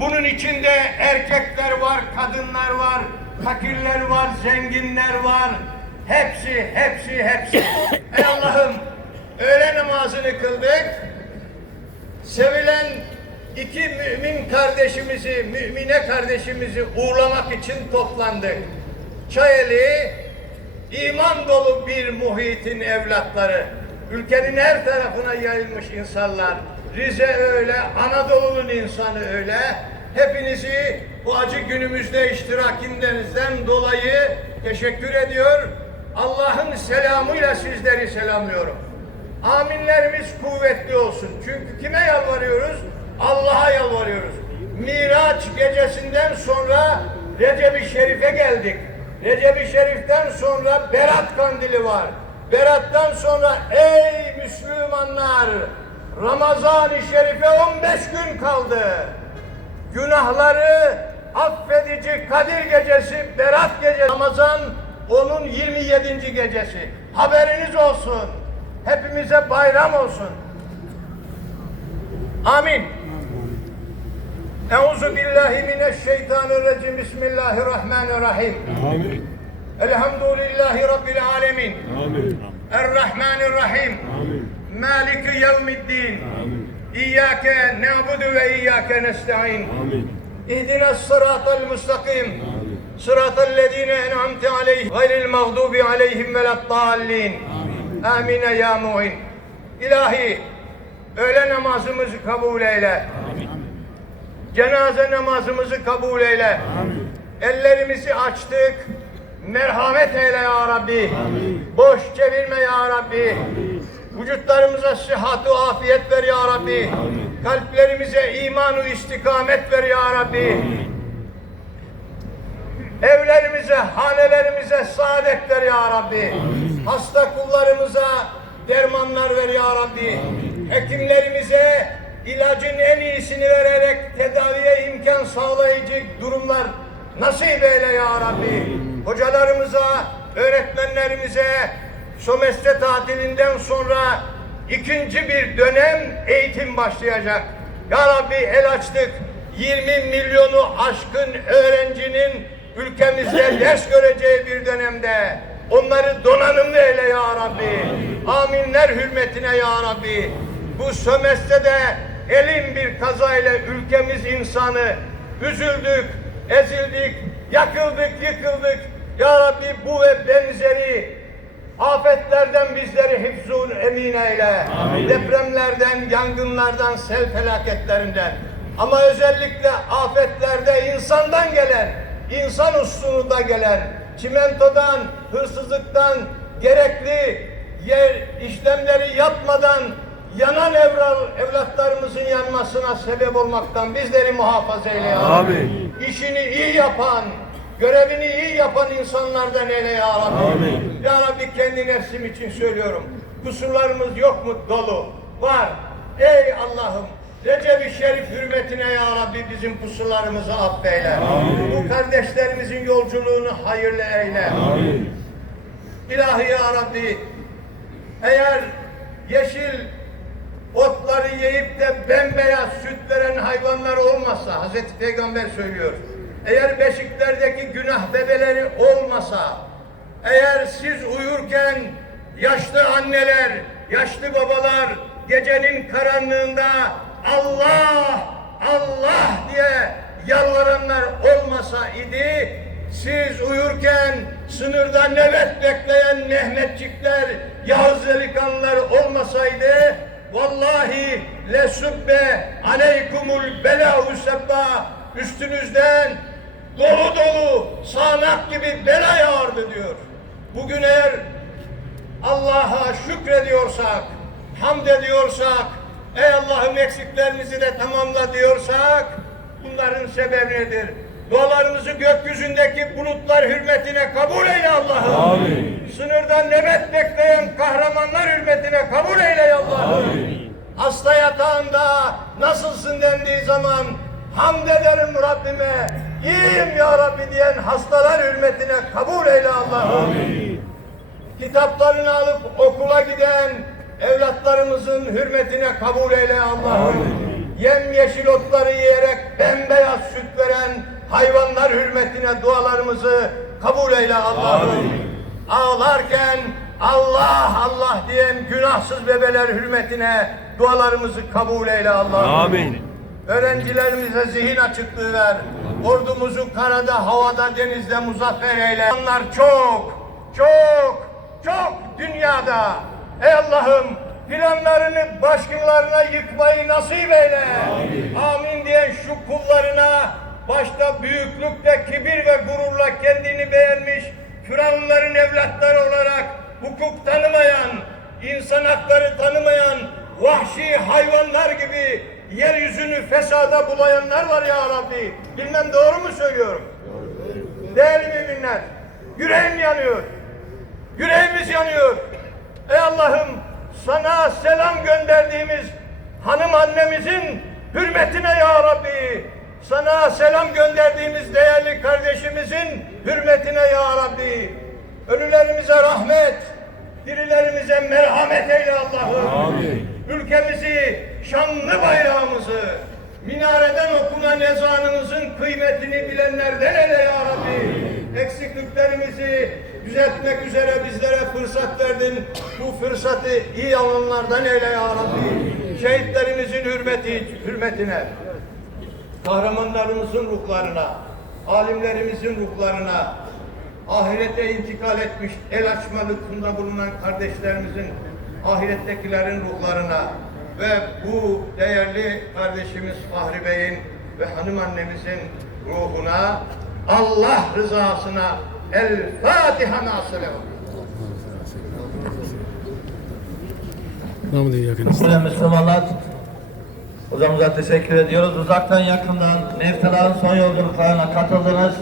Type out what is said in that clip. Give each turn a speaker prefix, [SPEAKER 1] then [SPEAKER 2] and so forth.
[SPEAKER 1] Bunun içinde erkekler var, kadınlar var, fakirler var, zenginler var. Hepsi, hepsi, hepsi. Ey Allah'ım öğle namazını kıldık. Sevilen iki mümin kardeşimizi, mümine kardeşimizi uğurlamak için toplandık. Çayeli iman dolu bir muhitin evlatları. Ülkenin her tarafına yayılmış insanlar. Rize öyle, Anadolu'nun insanı öyle. Hepinizi bu acı günümüzde iştirakindenizden dolayı teşekkür ediyor. Allah'ın selamıyla sizleri selamlıyorum. Aminlerimiz kuvvetli olsun. Çünkü kime yalvarıyoruz? Allah'a yalvarıyoruz. Miraç gecesinden sonra Recep-i Şerif'e geldik. Recep-i Şerif'ten sonra Berat kandili var. Berat'tan sonra ey Müslümanlar Ramazan-ı Şerif'e 15 gün kaldı. Günahları affedici Kadir gecesi, Berat gecesi, Ramazan onun 27. gecesi. Haberiniz olsun. Hepimize bayram olsun. Amin. Euzu billahi mineşşeytanirracim. Bismillahirrahmanirrahim.
[SPEAKER 2] Amin.
[SPEAKER 1] Elhamdülillahi Rabbil alemin.
[SPEAKER 2] Amin.
[SPEAKER 1] Errahmanirrahim.
[SPEAKER 2] Amin.
[SPEAKER 1] Maliki yevmiddin.
[SPEAKER 2] Amin.
[SPEAKER 1] İyyâke na'budu ve iyyâke nesta'in.
[SPEAKER 2] Amin.
[SPEAKER 1] İhdina sıratal müstakim.
[SPEAKER 2] Amin.
[SPEAKER 1] Sıratal lezine en'amte aleyhim. Gayril mağdubi aleyhim ve lattallin. Amin. Amine ya mu'in. İlahi, öğle namazımızı kabul eyle. Amin. Cenaze namazımızı kabul eyle. Amin. Ellerimizi açtık Merhamet eyle ya Rabbi. Boş çevirme ya Rabbi. Vücutlarımıza sıhhatu afiyet ver ya Rabbi. Kalplerimize imanu istikamet ver ya Rabbi. Evlerimize, hanelerimize saadet ver ya Rabbi. Hasta kullarımıza dermanlar ver ya Rabbi. Hekimlerimize ilacın en iyisini vererek tedaviye imkan sağlayıcı durumlar nasip eyle ya Rabbi. Hocalarımıza, öğretmenlerimize somestre tatilinden sonra ikinci bir dönem eğitim başlayacak. Ya Rabbi el açtık. 20 milyonu aşkın öğrencinin ülkemizde ders göreceği bir dönemde onları donanımlı eyle ya Rabbi. Aminler hürmetine ya Rabbi. Bu sömestre de elin bir kazayla ülkemiz insanı üzüldük, ezildik, yakıldık, yıkıldık. Ya Rabbi bu ve benzeri Afetlerden bizleri hifzun emin eyle. Depremlerden, yangınlardan, sel felaketlerinden. Ama özellikle afetlerde insandan gelen, insan ustununda gelen, çimentodan, hırsızlıktan, gerekli yer işlemleri yapmadan yanan evral, evlatlarımızın yanmasına sebep olmaktan bizleri muhafaza eyle.
[SPEAKER 2] Amin.
[SPEAKER 1] İşini iyi yapan, görevini iyi yapan insanlardan eyle ya Rabbi.
[SPEAKER 2] Amin.
[SPEAKER 1] Ya Rabbi kendi nefsim için söylüyorum. Kusurlarımız yok mu? Dolu. Var. Ey Allah'ım Recep-i Şerif hürmetine ya Rabbi bizim kusurlarımızı affeyle. Bu kardeşlerimizin yolculuğunu hayırlı eyle.
[SPEAKER 2] Amin.
[SPEAKER 1] İlahi ya Rabbi eğer yeşil otları yiyip de bembeyaz süt veren hayvanlar olmasa Hazreti Peygamber söylüyor. Eğer beşiklerdeki günah bebeleri olmasa eğer siz uyurken yaşlı anneler, yaşlı babalar gecenin karanlığında Allah, Allah diye yalvaranlar olmasa idi siz uyurken sınırda nöbet bekleyen Mehmetçikler, Yağız delikanlılar olmasaydı vallahi lesubbe aleykumul belahu sebba üstünüzden dolu dolu sağanak gibi bela yağardı diyor. Bugün eğer Allah'a şükrediyorsak, hamd ediyorsak, ey Allah'ım eksiklerimizi de tamamla diyorsak, bunların sebebi nedir? Dualarımızı gökyüzündeki bulutlar hürmetine kabul eyle Allah'ım.
[SPEAKER 2] Amin.
[SPEAKER 1] Sınırdan nöbet bekleyen kahramanlar hürmetine kabul eyle Allah'ım. Hasta yatağında nasılsın dendiği zaman hamd ederim Rabbime. İyiyim ya Rabbi diyen hastalar hürmetine kabul eyle Allah'ım kitaplarını alıp okula giden evlatlarımızın hürmetine kabul eyle Allah'ım. Yem yeşil otları yiyerek bembeyaz hürmetine dualarımızı kabul eyle Allah'ım. Ağlarken Allah Allah diyen günahsız bebeler hürmetine dualarımızı kabul eyle Allah'ım.
[SPEAKER 2] Amin.
[SPEAKER 1] Öğrencilerimize zihin açıklığı ver. Ordumuzu karada, havada, denizde muzaffer eyle. Onlar çok, çok, çok dünyada. Ey Allah'ım planlarını başkalarına yıkmayı nasip eyle. Amin, diyen şu kullarına başta büyüklükte kibir ve gururla kendini beğenmiş Firavunların evlatları olarak hukuk tanımayan, insan hakları tanımayan vahşi hayvanlar gibi yeryüzünü fesada bulayanlar var ya Rabbi. Bilmem doğru mu söylüyorum? Değerli müminler, yüreğim yanıyor. Yüreğimiz yanıyor. Ey Allah'ım sana selam gönderdiğimiz hanım annemizin hürmetine ya Rabbi. Sana selam gönderdiğimiz değerli kardeşimizin hürmetine ya Rabbi. Ölülerimize rahmet, dirilerimize merhamet eyle Allah'ım. Ülkemizi, şanlı bayrağımızı, minareden okunan ezanımızın kıymetini bilenlerden eyle ya Rabbi. Eksikliklerimizi düzeltmek üzere bizlere fırsat verdin. Bu fırsatı iyi alanlardan eyle ya Rabbi. Şehitlerimizin hürmeti, hürmetine, kahramanlarımızın ruhlarına, alimlerimizin ruhlarına, ahirete intikal etmiş el açma lütfunda bulunan kardeşlerimizin, ahirettekilerin ruhlarına ve bu değerli kardeşimiz Fahri Bey'in ve hanım annemizin ruhuna Allah rızasına El Fatiha
[SPEAKER 3] yakın.
[SPEAKER 4] Muhterem Müslümanlar, hocamıza teşekkür ediyoruz. Uzaktan yakından Mevtaların son yolculuklarına katıldınız.